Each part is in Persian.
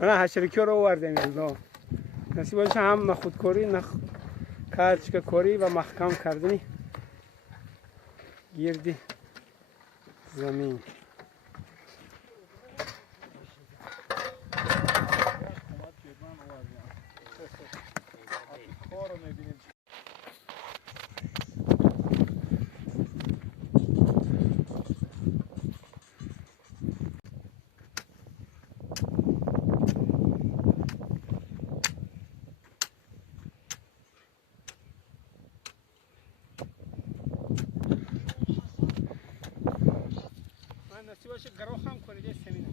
من حشرکی رو آوردم اینجا. نصیب باشه هم نخودکاری کارچکه کاری و محکم کردنی گردی زمین. نصیب باشه گروه هم کنید سمینه.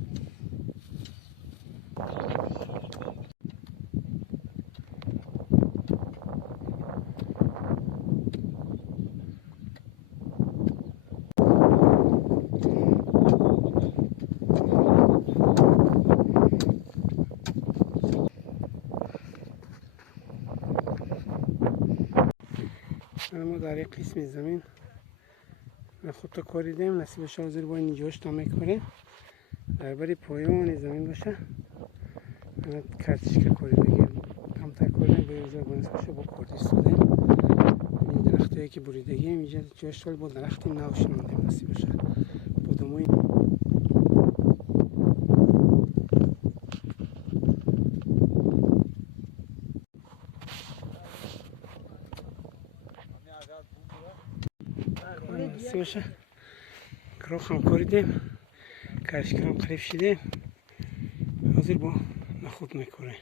ما در یک قسم زمین خود تا کاریدیم. نصیب باشه حاضر با اینجاش تا میکنیم در بری پایان زمین باشه. من کارتشکه کاریدگی کمتر کردیم با یوزر بانس باشه با کاردی سودیم. این درختایی که بریدگی اینجا جاش با درختی نوش ماندیم. نصیب باشه بودموی نصیب باشه گروه هم کاریدیم. کارشکه هم قریب شدیم. حاضر با نخود میکنه.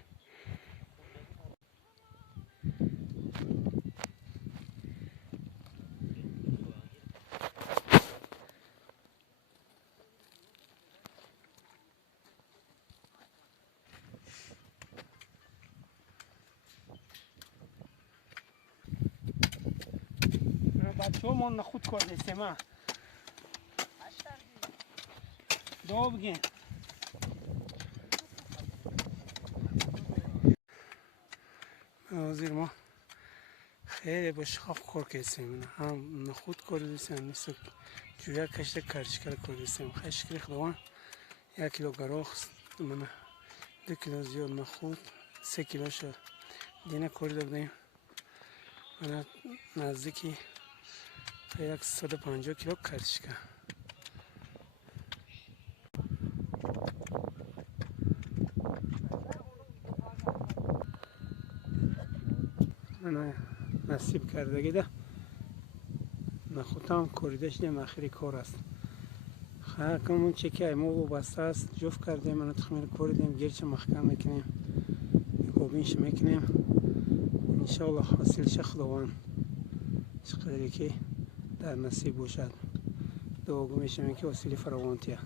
بچه ها ما نخود کرده سیما دو بگین حاضر ما خیلی با شخاف کار کردیم. هم نخود کردیم مثل جویا کشته کارچکل کردیم. خیلی شکری خداوند 1 کیلو گراخ من 2 کیلو زیاد نخود 3 کیلوش دینه کرده بودیم. من نزدیکی 150 کیلو کارچکه. من نصیب کردگی ده نخودم کردش دیم آخری کار است. خاکمون چکه ما و بسته است جفت کردیم. من تخمیر کردیم گرچه محکم میکنیم گوبینش میکنیم انشاءالله حاصلش خداوند چقدری که در نصیب باشد. دعا میشم که حاصل فراوانتیه.